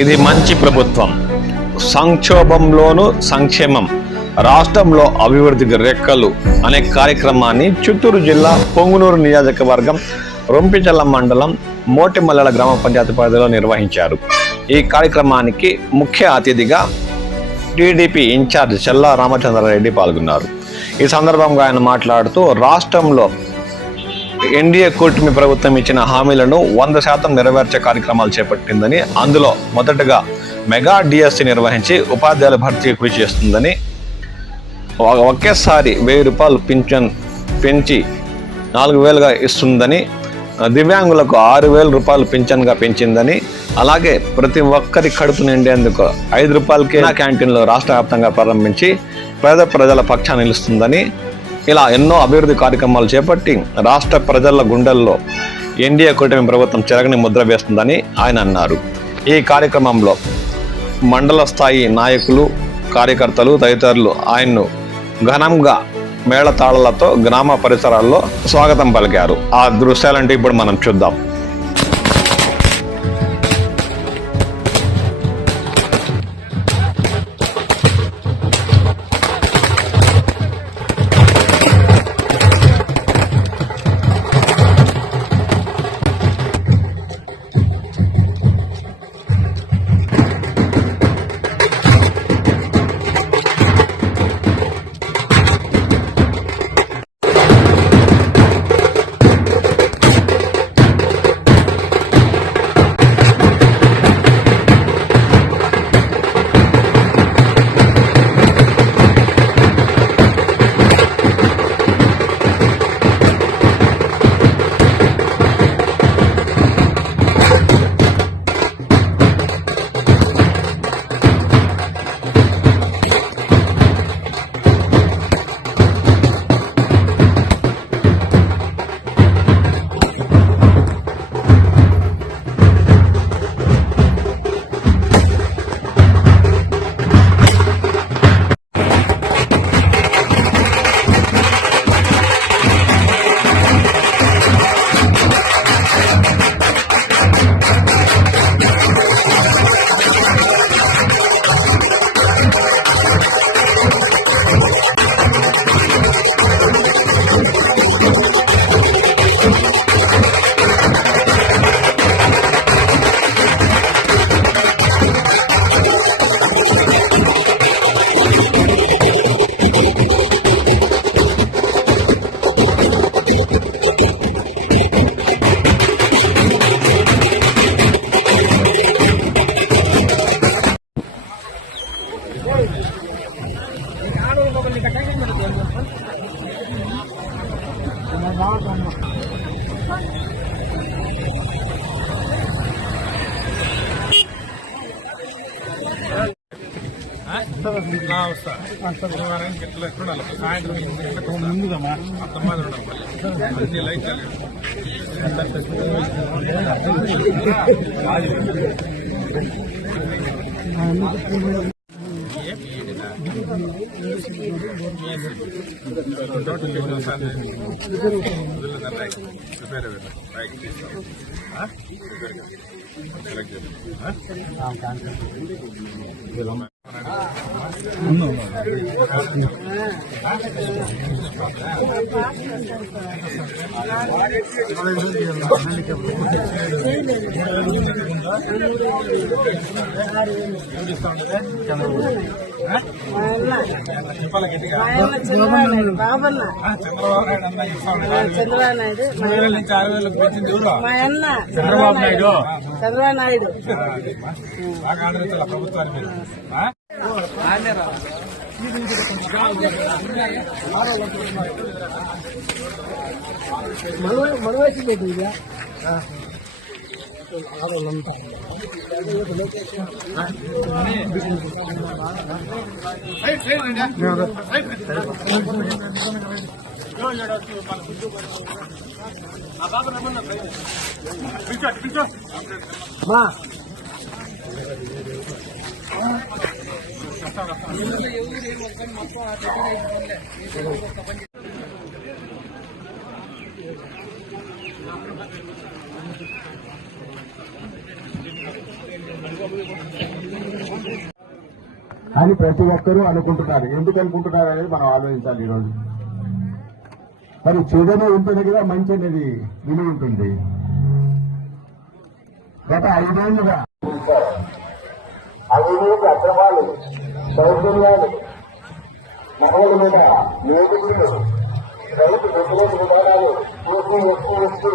ఇది మంచి ప్రభుత్వం, సంక్షోభంలోనూ సంక్షేమం, రాష్ట్రంలో అభివృద్ధికి రెక్కలు అనే కార్యక్రమాన్ని చిత్తూరు జిల్లా పొంగునూరు నియోజకవర్గం రొంపిచెర్ల మండలం మోటిమల్లెల గ్రామ పంచాయతీ పరిధిలో నిర్వహించారు. ఈ కార్యక్రమానికి ముఖ్య అతిథిగా టీడీపీ ఇన్ఛార్జ్ చెల్లా రామచంద్రారెడ్డి పాల్గొన్నారు. ఈ సందర్భంగా ఆయన మాట్లాడుతూ రాష్ట్రంలో ఎన్డీఏ కూటమి ప్రభుత్వం ఇచ్చిన హామీలను 100% నెరవేర్చే కార్యక్రమాలు చేపట్టిందని, అందులో మొదటగా మెగా డిఎస్సి నిర్వహించి ఉపాధ్యాయుల భర్తీకి కృషి చేస్తుందని, ఒకేసారి 1000 రూపాయలు పింఛన్ పెంచి 4000గా ఇస్తుందని, దివ్యాంగులకు 6000 రూపాయలు పింఛన్గా పెంచిందని, అలాగే ప్రతి ఒక్కరి కడుపు నిండేందుకు 5 రూపాయలకే క్యాంటీన్లు రాష్ట్ర వ్యాప్తంగా ప్రారంభించి పేద ప్రజల పక్షాన నిలుస్తుందని, ఇలా ఎన్నో అభివృద్ధి కార్యక్రమాలు చేపట్టి రాష్ట్ర ప్రజల గుండెల్లో ఎన్డీఏ కూటమి ప్రభుత్వం చెరగని ముద్ర వేస్తుందని ఆయన అన్నారు. ఈ కార్యక్రమంలో మండల స్థాయి నాయకులు, కార్యకర్తలు తదితరులు ఆయన్ను ఘనంగా మేళతాళాలతో గ్రామ పరిసరాల్లో స్వాగతం పలికారు. ఆ దృశ్యాలంటే ఇప్పుడు మనం చూద్దాం. అని ప్రతి ఒక్కరూ అనుకుంటున్నారు. ఎందుకు అనుకుంటున్నారు అనేది మనం ఆలోచించాలి ఈరోజు. మరి చెడునే ఉంటుంది కదా, మంచి అనేది విలువ ఉంటుంది. గత 5 ఏళ్లుగా అవినీతి అక్రమాలు, సౌకర్యాలు, మహిళల మీద వేదికలు, రైతు వ్యతిరేక విధానాలు, వస్తూ